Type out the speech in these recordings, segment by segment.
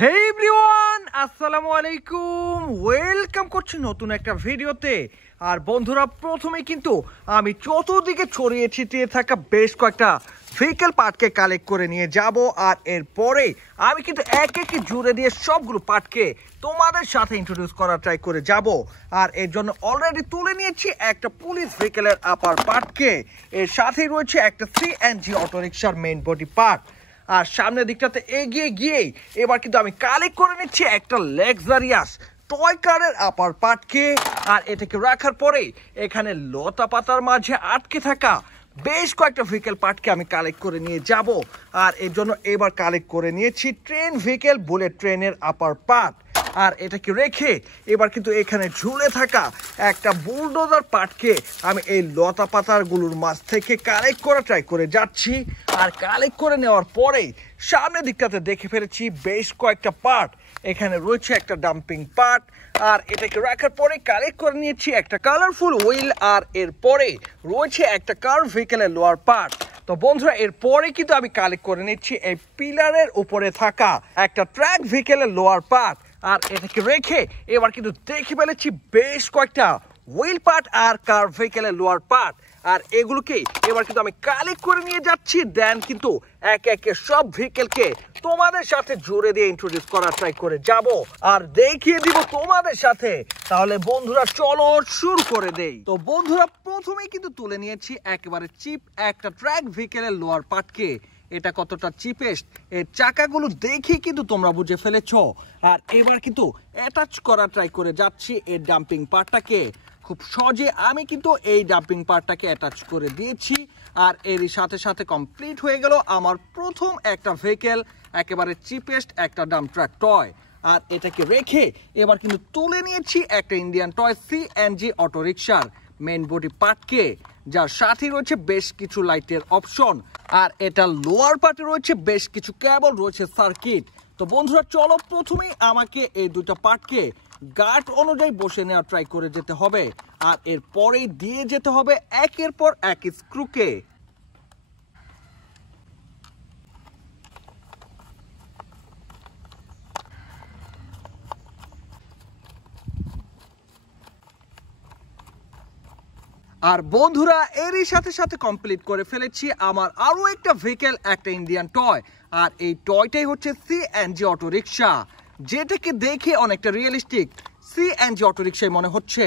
হে everyone, আসসালামু আলাইকুম। Welcome করছি নতুন একটা ভিডিওতে। আর বন্ধুরা, প্রথমে কিন্তু আমি চতুর্দিকে ছড়িয়ে ছিটিয়ে থাকা বেশ কয়েকটা ভেহিকেল পার্টকে কালেক্ট করে নিয়ে যাব। আর এরপরে আমি কিন্তু এক একে জুড়ে দিয়ে সবগুলো পার্টকে তোমাদের সাথে ইন্ট্রোডিউস করার ট্রাই করে যাব। আর এর জন্য অলরেডি তুলে নিয়েছি একটা পুলিশ ভেহিকেলের আপার পার্টকে। এর সাথেই রয়েছে একটা সিএনজি অটোরিকশার মেইন বডি পার্ট। আর সামনের দিকটাতে এগিয়ে গিয়েই এবার কিন্তু আমি কালেক্ট করে নিচ্ছি একটা লাক্সারিয়াস টয় কারের আপার পার্টকে। আর এটাকে রাখার পরে এখানে লতা পাতার মাঝে আটকে থাকা বেশ কয়েকটা ভেহিকেল পার্টকে আমি কালেক্ট করে নিয়ে যাব। আর এর জন্য এবার কালেক্ট করে নিয়েছি ট্রেন ভেহিকেল বুলেট ট্রেনের আপার পার্ট। আর এটাকে রেখে এবার কিন্তু এখানে ঝুলে থাকা একটা বুলডোজার পার্টকে আমি এই লতা পাতারগুলোর মাঝ থেকে কালেক্ট করা ট্রাই করে যাচ্ছি। আর কালেক্ট করে নেওয়ার পরে সামনের দিকটাতে দেখে ফেলেছি বেশ কয়েকটা পার্ট। এখানে রয়েছে একটা ডাম্পিং পার্ট। আর এটাকে রাখার পরে কালেক্ট করে নিয়েছি একটা কালারফুল হুইল। আর এরপরে রয়েছে একটা কার ভেহিকেলের লোয়ার পার্ট। তো বন্ধুরা, এরপরে কিন্তু আমি কালেক্ট করে নিচ্ছি এই পিলারের উপরে থাকা একটা ট্র্যাক ভেহিকেলের লোয়ার পার্ট। আর এটাকে রেখে এবার কিন্তু দেখে ফেলেছি বেশ কয়েকটা হুইল পার্ট আর কার ভেহিকেলের লোয়ার পার্ট। আর এগুলোকে এবার কিন্তু আমি কালেক্ট করে নিয়ে যাচ্ছি। দেন কিন্তু একে একে সব ভেহিকেলকে তোমাদের সাথে জুড়ে দিয়ে ইন্ট্রোডিউস করার ট্রাই করে যাব আর দেখিয়ে দিব তোমাদের সাথে। তাহলে বন্ধুরা, চলো শুরু করে দেই। তো বন্ধুরা, প্রথমেই কিন্তু তুলে নিয়েছি একেবারে চিপ একটা ট্র্যাক ভেহিকেলের লোয়ার পার্টকে। এটা কতটা চিপেস্ট এর চাকাগুলো দেখে কিন্তু তোমরা বুঝে ফেলেছো। আর এবার কিন্তু অ্যাটাচ করা ট্রাই করে যাচ্ছি এর ডাম্পিং পার্টটাকে। খুব সহজে আমি কিন্তু এই ডাম্পিং পার্টটাকে অ্যাটাচ করে দিয়েছি। আর এরই সাথে সাথে কমপ্লিট হয়ে গেল আমার প্রথম একটা ভেহিকেল, একেবারে চিপেস্ট একটা ডাম্প ট্রাক টয়। আর এটাকে রেখে এবার কিন্তু তুলে নিয়েছি একটা ইন্ডিয়ান টয় সিএনজি অটোরিকশার মেইন বডি পার্টকে, যার সাথে রয়েছে বেশ কিছু লাইটের অপশন। আর এটা লোয়ার পার্টে রয়েছে বেশ কিছু কেবল, রয়েছে সার্কিট। তো বন্ধুরা, চলো প্রথমেই আমাকে এই দুটো পার্টকে গার্ড অনুযায়ী বসে নেওয়ার ট্রাই করে যেতে হবে। আর এরপরেই দিয়ে যেতে হবে একের পর এক স্ক্রুকে। আর বন্ধুরা, এরই সাথে সাথে কমপ্লিট করে ফেলেছি আমার আরো একটা ভেহিকেল, একটা ইন্ডিয়ান টয়। আর এই টয়টাই হচ্ছে সিএনজি অটোরিকশা, যেটাকে দেখে অনেকটা রিয়েলিস্টিক সিএনজি অটোরিকশাই মনে হচ্ছে।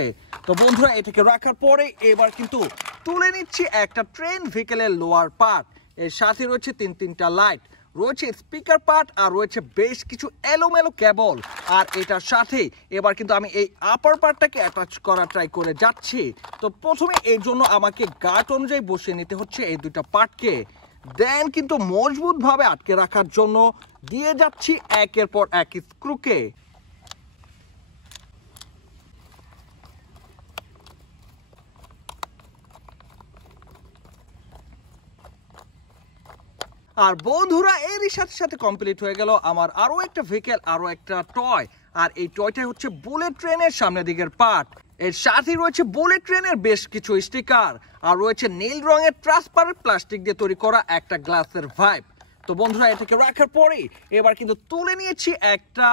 তো বন্ধুরা, এটাকে রাখার পরে এবার কিন্তু তুলে নিচ্ছি একটা ট্রেন ভেহিকেলের লোয়ার পার্ট। এর সাথে রয়েছে তিনটা লাইট, রয়েছে স্পিকার পার্ট, আর রয়েছে বেশ কিছু এলোমেলো কেবল। আর এটার সাথে এবার কিন্তু আমি এই আপার পার্টটাকে অ্যাটাচ করা ট্রাই করে যাচ্ছি। তো প্রথমে এই জন্য আমাকে গার্ড অনুযায়ী বসিয়ে নিতে হচ্ছে এই দুটো পার্টকে। দেন কিন্তু মজবুতভাবে আটকে রাখার জন্য দিয়ে যাচ্ছি একের পর এক স্ক্রুকে। আর বন্ধুরা, এরই সাথে সাথে কমপ্লিট হয়ে গেল আমার আরো একটা ভেহিকেল, আরো একটা টয়। আর এই টয়টা হচ্ছে বুলেট ট্রেনের সামনের দিকের পার্ট। এর সাথে রয়েছে বুলেট ট্রেনের বেশ কিছু স্টিকার, আর রয়েছে নীল রঙের ট্রান্সপারেন্ট প্লাস্টিক দিয়ে তৈরি করা একটা গ্লাসের ভাইব। তো বন্ধুরা, এটাকে রাখার পরে এবার কিন্তু তুলে নিয়েছি একটা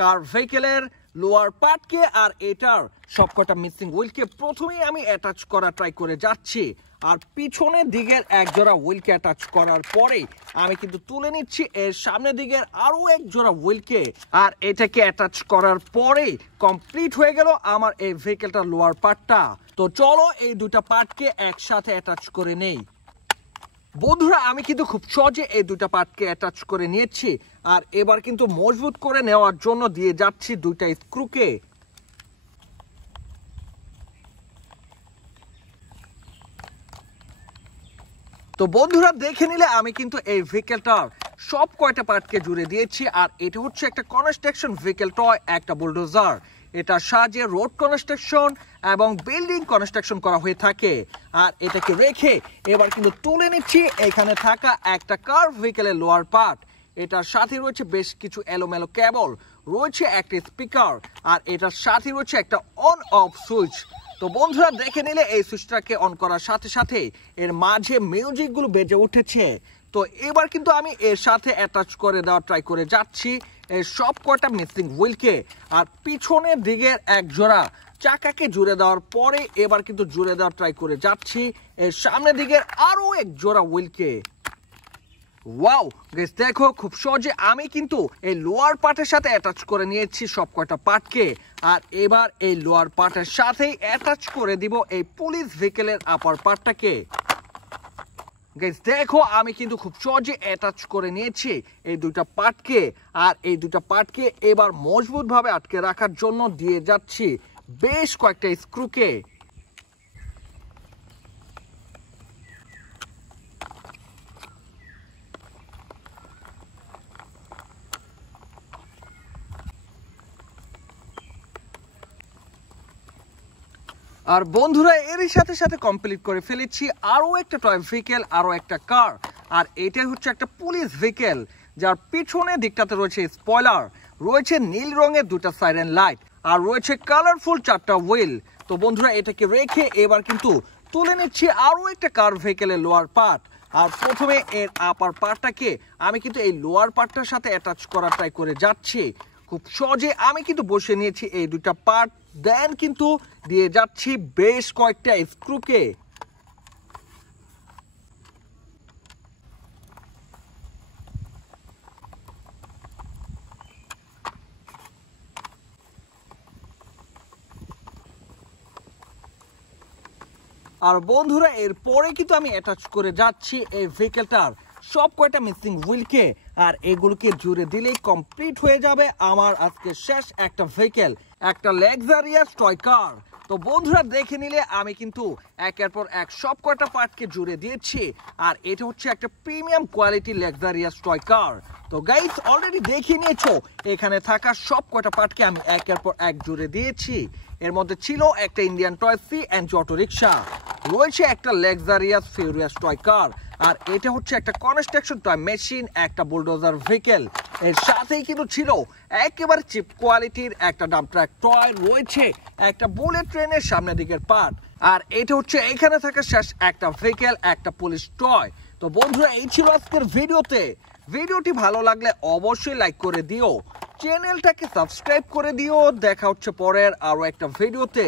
কার ভেহিকেলের লোয়ার পার্টকে। আর এটার সবকটা মিসিং হুইলকে প্রথমেই আমি অ্যাটাচ করা ট্রাই করে যাচ্ছি। আর পিছনের দিকের এক জোড়া হুইলকে অ্যাটাচ করার পরে আমি কিন্তু তুলে নিচ্ছি এর সামনের দিকের আরো এক জোড়া হুইলকে। আর এটাকে অ্যাটাচ করার পরে কমপ্লিট হয়ে গেল আমার এই ভেহিকেলটার লোয়ার পার্টটা। তো চলো এই দুটা পার্টকে একসাথে অ্যাটাচ করে নেই। বন্ধুরা, আমি কিন্তু খুব সহজে এই দুটা পার্টকে অ্যাটাচ করে নিয়েছি। আর এবার কিন্তু মজবুত করে নেওয়ার জন্য দিয়ে যাচ্ছি দুইটা স্ক্রুকে। তো বন্ধুরা, দেখে নিলে আমি কিন্তু এই ভেহিকেলটার সব কয়টা পার্টকে জুড়ে দিয়েছি। আর এটা হচ্ছে একটা কনস্ট্রাকশন ভেহিকেল টয়, একটা বুলডোজার। এটার সাহায্যে রোড কনস্ট্রাকশন এবং বিল্ডিং কনস্ট্রাকশন করা হয়ে থাকে। আর এটাকে রেখে এবার কিন্তু তুলে নিচ্ছি এখানে থাকা একটা কার ভেহিকেলের লোয়ার পার্ট। এটার সাথে রয়েছে বেশ কিছু এলোমেলো কেবল, রয়েছে একটা স্পিকার, আর এটার সাথে রয়েছে একটা অন অফ সুইচ। তো বন্ধুরা, দেখে নিলে এই সুইচটাকে অন করার সাথে সাথে এর মাঝে মিউজিকগুলো বেজে উঠেছে। তো এবার কিন্তু আমি এর সাথে অ্যাটাচ করে দেওয়ার ট্রাই করে যাচ্ছি এই সব কয়টা মিসিং হুইলকে। আর পিছনের দিকের এক জোড়া চাকাকে জুড়ে দেওয়ার পরে এবার কিন্তু জুড়ে দেওয়ার ট্রাই করে যাচ্ছি এই সামনের দিকের আরো এক জোড়া হুইলকে। ওয়াও গাইস, দেখো খুব সহজে আমি কিন্তু এই লোয়ার পার্টের সাথে অ্যাটাচ করে নিয়েছি সব কয়টা পার্টকে। আর এবার এই লোয়ার পার্টের সাথেই অ্যাটাচ করে দিব এই পুলিশ ভেহিকেলের আপার পার্টটাকে। গাইস দেখো আমি কিন্তু খুব সহজে অ্যাটাচ করে নিয়েছি এই দুইটা পার্টকে। আর এই দুইটা পার্টকে এবার মজবুতভাবে আটকে রাখার জন্য দিয়ে যাচ্ছি বেশ কয়েকটা স্ক্রুকে। আর বন্ধুরা এরই সাথে সাথে কমপ্লিট করে ফেলেছি আরো একটা টয় ভেহিকেল, আরো একটা কার। আর এটাই হচ্ছে একটা পুলিশ ভেহিকেল যার পিছনের দিকটাতে রয়েছে স্পয়লার, রয়েছে নীল রঙের দুটা সাইরেন লাইট, আর রয়েছে কালারফুল 4টা হুইল। তো বন্ধুরা এটাকে রেখে এবার কিন্তু তুলে নিচ্ছি আরো একটা কার ভেহিকেলের লোয়ার পার্ট। আর প্রথমে এর আপার পার্টটাকে আমি কিন্তু এই লোয়ার পার্টটার সাথে অ্যাটাচ করার ট্রাই করে যাচ্ছি। খুব সহজে আমি কিন্তু বসে নিয়েছি এই দুটা পার্ট, দেন কিন্তু দিয়ে যাচ্ছি বেশ কয়েকটা স্ক্রুকে। আর বন্ধুরা এরপরে কিন্তু আমি অ্যাটাচ করে যাচ্ছি এই ভেহিকেলটার সব কয়টা মিসিং হুইলকে। আর এগুলোকে জুড়ে দিলেই কমপ্লিট হয়ে যাবে আমার আজকে শেষ একটা ভেহিকেল, একটা লাক্সারিয়াস টয় কার। তো বন্ধুরা দেখে নিলে আমি কিন্তু একের পর এক সব কয়টা পার্টকে জুড়ে দিয়েছি। আর এটা হচ্ছে একটা premium quality luxurious toy car. তো গাইস অলরেডি দেখে নিয়েছো এখানে থাকা সব কয়টা পার্টকে আমি একের পর এক জুড়ে দিয়েছি। এর মধ্যে ছিল একটা Indian toy CNG auto rickshaw, রয়েছে একটা লাক্সারিয়াস ফিউরিয়াস টয় কার, আর এটা হচ্ছে একটা কনস্ট্রাকশন টয় মেশিন, একটা বুলডোজার ভেহিকেল। এর সাথেই কিন্তু ছিল একেবারে চিপ কোয়ালিটির একটা ডাম্প ট্রাক টয়, রয়েছে একটা বুলেট ট্রেনের সামনের দিকের পার্ট। আর এটা হচ্ছে এখানে থাকা শেষ একটা ভেহিকেল, একটা পুলিশ টয়। তো বন্ধুরা এই ছিল আজকের ভিডিওতে। ভিডিওটি ভালো লাগলে অবশ্যই লাইক করে দিও, চ্যানেলটাকে সাবস্ক্রাইব করে দিও। দেখা হচ্ছে পরের আরো একটা ভিডিওতে।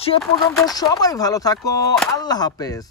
সে পর্যন্ত সবাই ভালো থাকো, আল্লাহ হাফেজ।